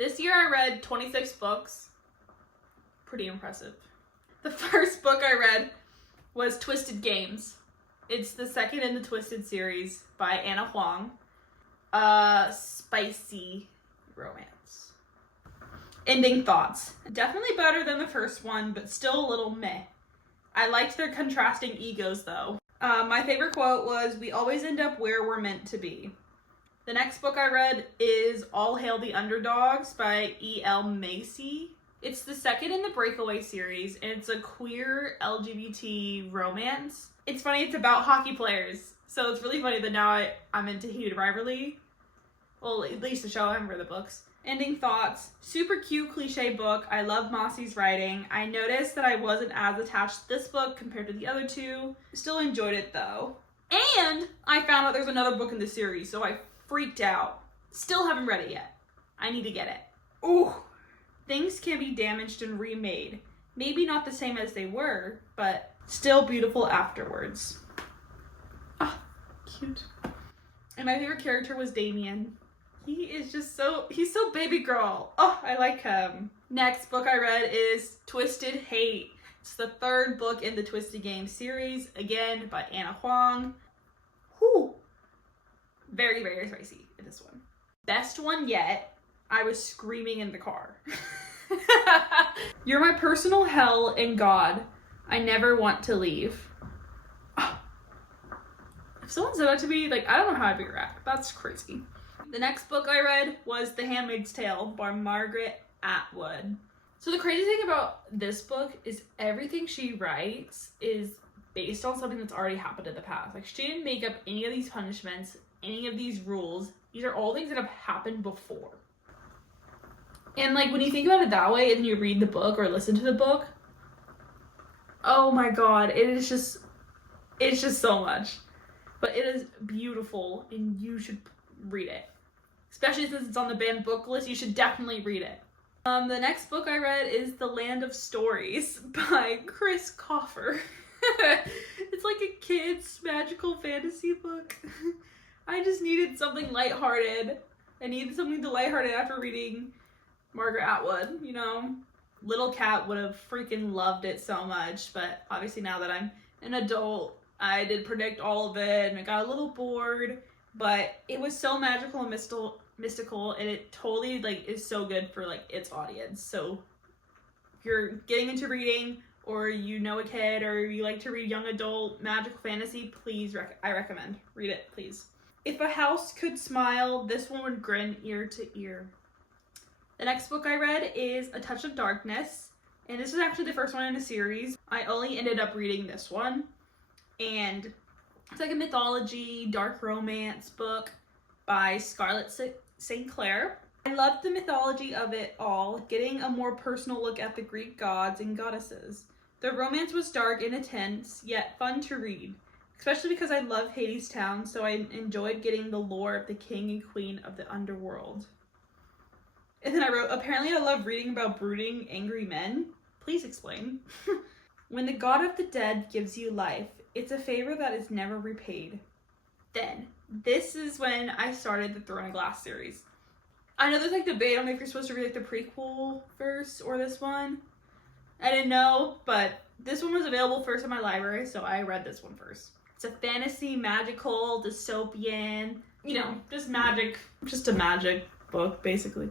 This year I read 26 books. Pretty impressive. The first book I read was Twisted Games. It's the second in the Twisted series by Anna Huang. Spicy romance. Ending thoughts. Definitely better than the first one, but still a little meh. I liked their contrasting egos though. My favorite quote was, "We always end up where we're meant to be." The next book I read is All Hail the Underdogs by E.L. Macy. It's the second in the Breakaway series, and it's a queer LGBT romance. It's funny, it's about hockey players, so it's really funny that now I'm into Heated Rivalry. Well, at least the show, I haven't read the books. Ending thoughts. Super cute cliche book. I love Mossy's writing. I noticed that I wasn't as attached to this book compared to the other two. Still enjoyed it though. And I found out there's another book in the series, so I freaked out. Still haven't read it yet. I need to get it. Ooh. Things can be damaged and remade. Maybe not the same as they were, but still beautiful afterwards. Ah, cute. And my favorite character was Damien. He is just he's so baby girl. Oh, I like him. Next book I read is Twisted Hate. It's the third book in the Twisted Games series, again by Anna Huang. Whew. Very, very spicy in this one. Best one yet, I was screaming in the car. You're my personal hell and God. I never want to leave. If someone said that to me, I don't know how I'd react. That's crazy. The next book I read was The Handmaid's Tale by Margaret Atwood. So the crazy thing about this book is everything she writes is based on something that's already happened in the past. She didn't make up any of these punishments, any of these rules. These are all things that have happened before. And when you think about it that way and you read the book or listen to the book, oh my god, it's just so much. But it is beautiful and you should read it. Especially since it's on the banned book list, you should definitely read it. The next book I read is The Land of Stories by Chris Coffer. It's like a kid's magical fantasy book. I just needed something lighthearted. I needed something lighthearted after reading Margaret Atwood, Little Cat would have freaking loved it so much, but obviously now that I'm an adult, I did predict all of it and I got a little bored, but it was so magical and mystical, and it totally is so good for its audience. So if you're getting into reading, or a kid, or you like to read young adult magical fantasy, please, I recommend. Read it, please. If a house could smile, this one would grin ear to ear. The next book I read is A Touch of Darkness, and this is actually the first one in a series. I only ended up reading this one, and it's a mythology, dark romance book by Scarlett St. Clair. I loved the mythology of it all, getting a more personal look at the Greek gods and goddesses. The romance was dark and intense, yet fun to read, especially because I love Hadestown, so I enjoyed getting the lore of the king and queen of the underworld. And then I wrote, apparently I love reading about brooding, angry men. Please explain. When the god of the dead gives you life, it's a favor that is never repaid. Then, this is when I started the Throne of Glass series. I know there's debate on if you're supposed to read the prequel first or this one. I didn't know, but this one was available first in my library, so I read this one first. It's a fantasy, magical, dystopian, just magic, just a magic book, basically.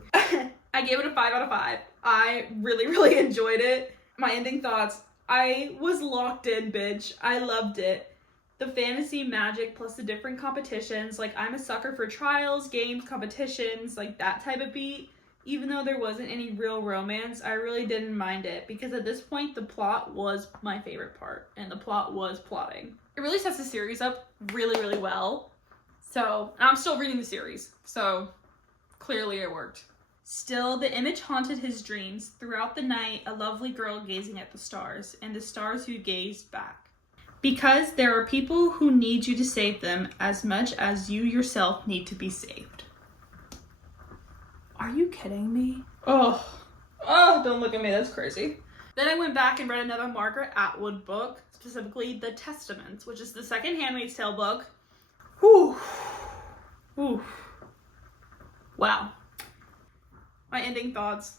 I gave it a 5 out of 5. I really, really enjoyed it. My ending thoughts, I was locked in, bitch. I loved it. The fantasy magic plus the different competitions, I'm a sucker for trials, games, competitions, that type of beat. Even though there wasn't any real romance, I really didn't mind it, because at this point the plot was my favorite part, and the plot was plotting. It really sets the series up really, really well. So, and I'm still reading the series, so clearly it worked. Still, the image haunted his dreams. Throughout the night, a lovely girl gazing at the stars, and the stars who gazed back. Because there are people who need you to save them as much as you yourself need to be saved. Are you kidding me? Oh, don't look at me, that's crazy. Then I went back and read another Margaret Atwood book, specifically The Testaments, which is the second Handmaid's Tale book. Whew. Wow. My ending thoughts.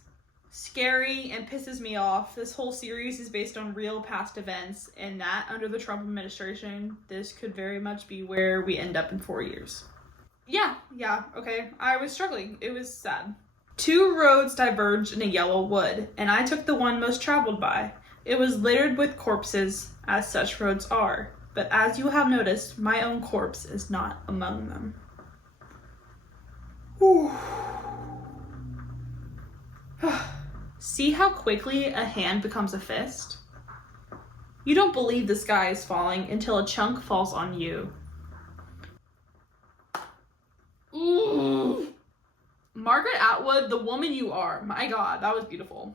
Scary and pisses me off. This whole series is based on real past events, and that under the Trump administration, this could very much be where we end up in 4 years. Yeah, okay. I was struggling. It was sad. 2 roads diverged in a yellow wood, and I took the one most traveled by. It was littered with corpses, as such roads are, but as you have noticed, my own corpse is not among them. Whew. See how quickly a hand becomes a fist? You don't believe the sky is falling until a chunk falls on you. Ooh. Margaret Atwood, The Woman You Are. My God, that was beautiful.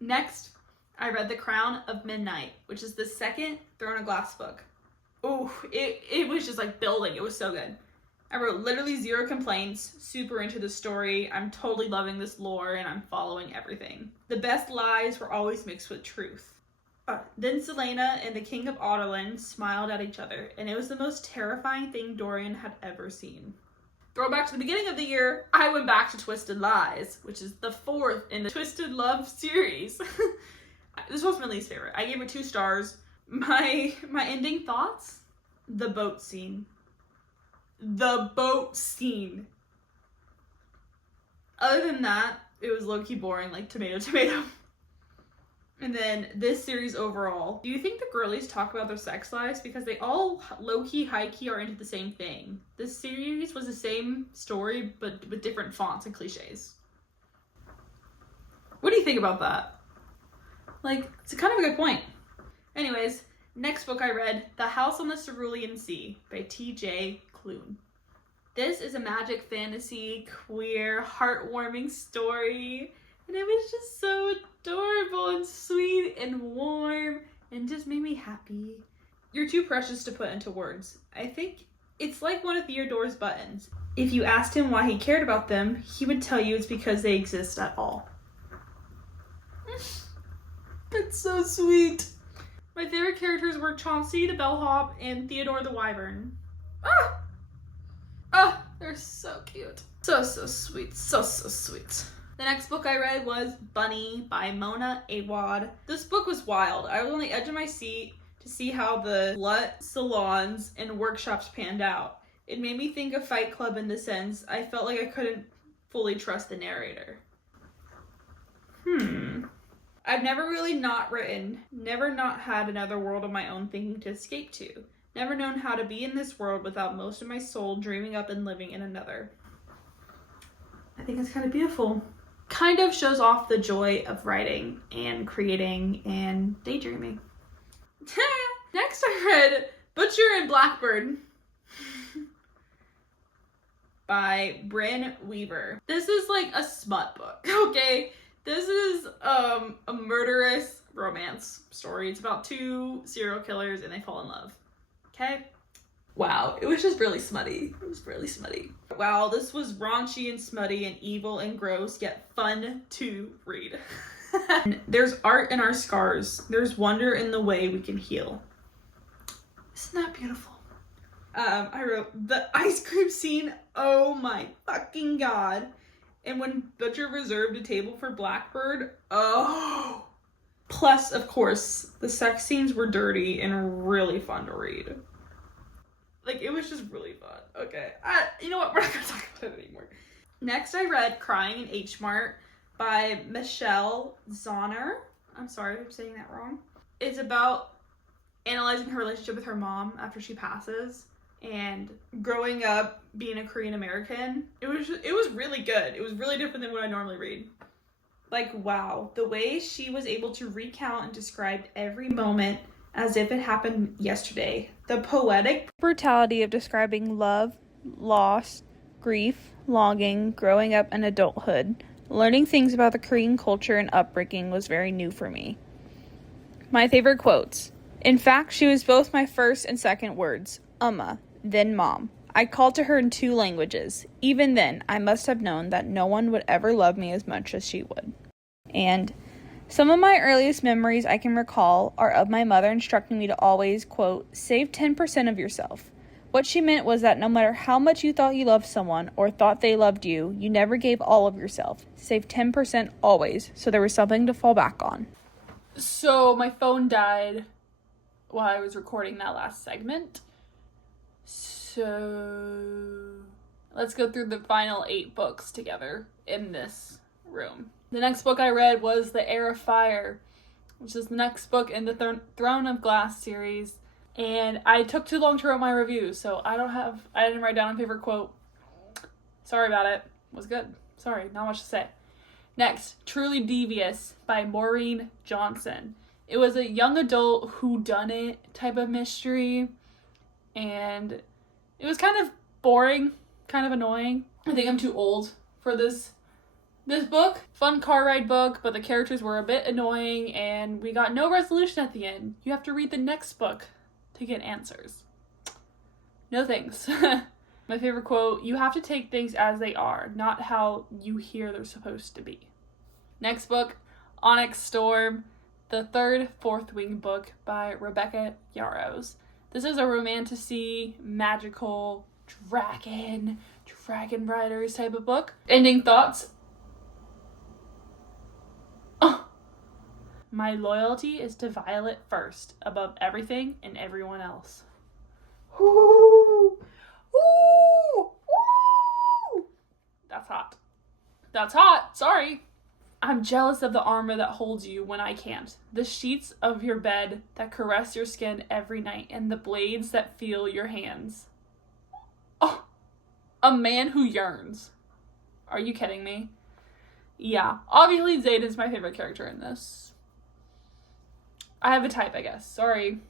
Next, I read The Crown of Midnight, which is the second Throne of Glass book. Ooh, it was just like building. It was so good. I wrote literally 0 complaints, super into the story. I'm totally loving this lore and I'm following everything. The best lies were always mixed with truth. Then Selena and the King of Otterland smiled at each other, and it was the most terrifying thing Dorian had ever seen. Throwback to the beginning of the year, I went back to Twisted Lies, which is the 4th in the Twisted Love series. This was my least favorite. I gave it 2 stars. My ending thoughts? The boat scene. The boat scene. Other than that, it was low-key boring, like tomato. And then this series overall. Do you think the girlies talk about their sex lives? Because they all low-key, high-key are into the same thing. This series was the same story, but with different fonts and cliches. What do you think about that? Like, it's kind of a good point. Anyways, next book I read, The House on the Cerulean Sea by T.J. Klune. This is a magic fantasy, queer, heartwarming story, and it was just so adorable and sweet and warm and just made me happy. You're too precious to put into words. I think it's like one of Theodore's buttons. If you asked him why he cared about them, he would tell you it's because they exist at all. It's so sweet. My favorite characters were Chauncey the bellhop and Theodore the wyvern. They're so cute. So sweet. So sweet. The next book I read was Bunny by Mona Awad. This book was wild. I was on the edge of my seat to see how the slut salons and workshops panned out. It made me think of Fight Club in the sense I felt like I couldn't fully trust the narrator. I've never really not written, never not had another world of my own thinking to escape to, never known how to be in this world without most of my soul dreaming up and living in another. I think it's kind of beautiful. Kind of shows off the joy of writing and creating and daydreaming. Next I read Butcher and Blackbird by Bryn Weaver. This is like a smut book, okay? This is a murderous romance story. It's about 2 serial killers and they fall in love. Okay? Wow, it was just really smutty. It was really smutty. Wow, this was raunchy and smutty and evil and gross, yet fun to read. There's art in our scars. There's wonder in the way we can heal. Isn't that beautiful? I wrote, the ice cream scene, oh my fucking God. And when Butcher reserved a table for Blackbird, oh. Plus, of course, the sex scenes were dirty and really fun to read. Like, it was just really fun. Okay, you know what? We're not going to talk about it anymore. Next, I read Crying in H Mart by Michelle Zauner. I'm sorry if I'm saying that wrong. It's about analyzing her relationship with her mom after she passes and growing up being a Korean American. It was really good. It was really different than what I normally read. Like, wow, the way she was able to recount and describe every moment as if it happened yesterday. The poetic brutality of describing love, loss, grief, longing, growing up and adulthood. Learning things about the Korean culture and upbringing was very new for me. My favorite quotes. In fact, she was both my first and second words. Then mom. I called to her in 2 languages. Even then, I must have known that no one would ever love me as much as she would. And some of my earliest memories I can recall are of my mother instructing me to always, quote, save 10% of yourself. What she meant was that no matter how much you thought you loved someone or thought they loved you, you never gave all of yourself. Save 10% always, so there was something to fall back on. So my phone died while I was recording that last segment. So let's go through the final 8 books together in this room. The next book I read was The Heir of Fire, which is the next book in the Throne of Glass series. And I took too long to write my review, so I didn't write down a favorite quote. Sorry about it. It was good. Sorry, not much to say. Next, Truly Devious by Maureen Johnson. It was a young adult whodunit type of mystery, and it was kind of boring, kind of annoying. I think I'm too old for this book. Fun car ride book, but the characters were a bit annoying, and we got no resolution at the end. You have to read the next book to get answers. No thanks. My favorite quote, you have to take things as they are, not how you hear they're supposed to be. Next book, Onyx Storm, the third Fourth Wing book by Rebecca Yarros. This is a romantasy, magical, dragon riders type of book. Ending thoughts. My loyalty is to Violet first, above everything and everyone else. Ooh. Ooh. Ooh. That's hot. That's hot. Sorry. I'm jealous of the armor that holds you when I can't. The sheets of your bed that caress your skin every night, and the blades that feel your hands. Oh, a man who yearns. Are you kidding me? Yeah, obviously Xaden's my favorite character in this. I have a type, I guess. Sorry.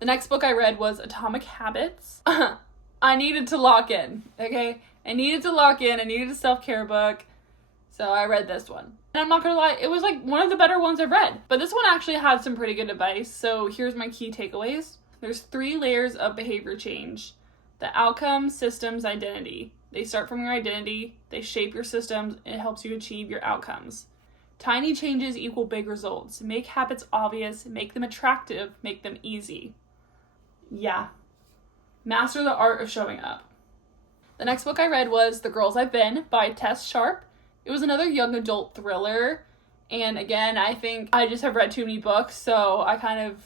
The next book I read was Atomic Habits. I needed to lock in, okay? I needed a self-care book, so I read this one. And I'm not gonna lie, it was like one of the better ones I've read. But this one actually had some pretty good advice, so here's my key takeaways. There's 3 layers of behavior change. The outcome, systems, identity. They start from your identity, they shape your systems, and it helps you achieve your outcomes. Tiny changes equal big results. Make habits obvious, make them attractive, make them easy. Yeah. Master the art of showing up. The next book I read was The Girls I've Been by Tess Sharp. It was another young adult thriller, and again, I think I just have read too many books, so I kind of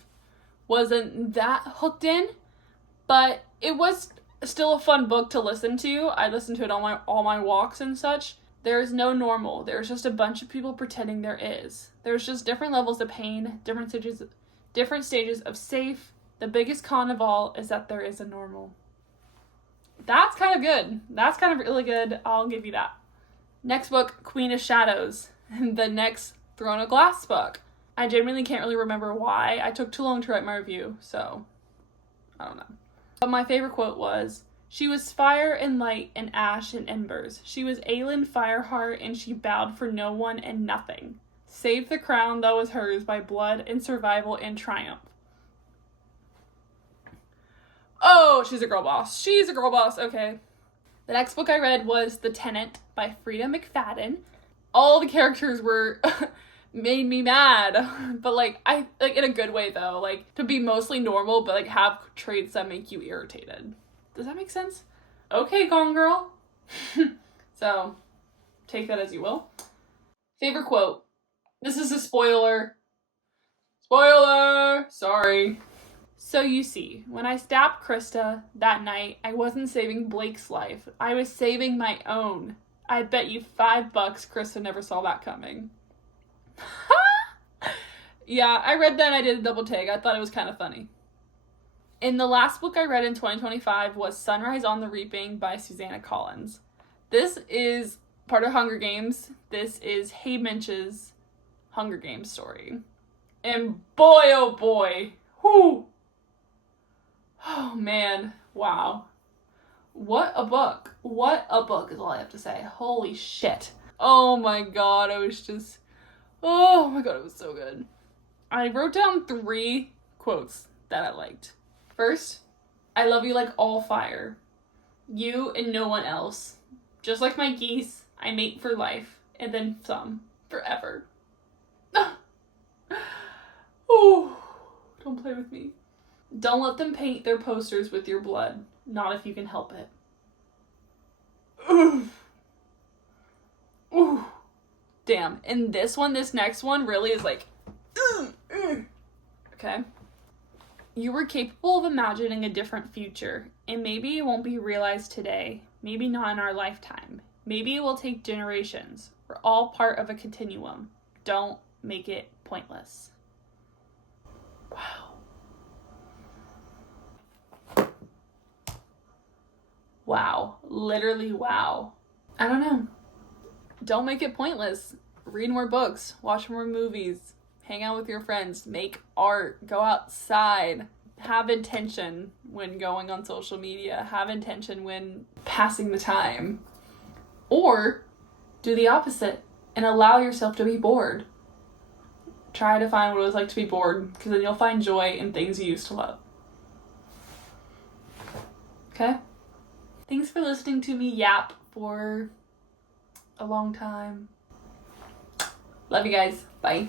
wasn't that hooked in, but it was still a fun book to listen to. I listened to it on all my walks and such. There is no normal. There's just a bunch of people pretending there is. There's just different levels of pain, different stages of safe. The biggest con of all is that there is a normal. That's kind of good. That's kind of really good. I'll give you that. Next book, Queen of Shadows, the next Throne of Glass book. I genuinely can't really remember why. I took too long to write my review, so I don't know. But my favorite quote was, she was fire and light and ash and embers. She was Aelin Fireheart and she bowed for no one and nothing. Save the crown that was hers by blood and survival and triumph. Oh, she's a girl boss. She's a girl boss, okay. The next book I read was The Tenant by Frida McFadden. All the characters were made me mad, but I in a good way though, to be mostly normal, but have traits that make you irritated. Does that make sense? Okay, Gone Girl. So, take that as you will. Favorite quote. This is a spoiler. Spoiler! Sorry. So you see, when I stabbed Krista that night, I wasn't saving Blake's life. I was saving my own. I bet you $5 Krista never saw that coming. Yeah, I read that and I did a double take. I thought it was kind of funny. And the last book I read in 2025 was Sunrise on the Reaping by Susanna Collins. This is part of Hunger Games. This is Hay Minch's Hunger Games story. And boy, oh boy, whoo! Oh man, wow. What a book. What a book is all I have to say. Holy shit. Oh my god, it was so good. I wrote down 3 quotes that I liked. First, I love you like all fire. You and no one else. Just like my geese, I mate for life, and then some, forever. Oh, don't play with me. Don't let them paint their posters with your blood. Not if you can help it. Ooh. Ooh. Damn. And this next one really is like, okay. You were capable of imagining a different future, and maybe it won't be realized today. Maybe not in our lifetime. Maybe it will take generations. We're all part of a continuum. Don't make it pointless. Wow. Wow. Literally wow. I don't know. Don't make it pointless. Read more books. Watch more movies. Hang out with your friends. Make art. Go outside. Have intention when going on social media. Have intention when passing the time. Or do the opposite and allow yourself to be bored. Try to find what it was like to be bored, because then you'll find joy in things you used to love. Okay? Thanks for listening to me yap for a long time. Love you guys. Bye.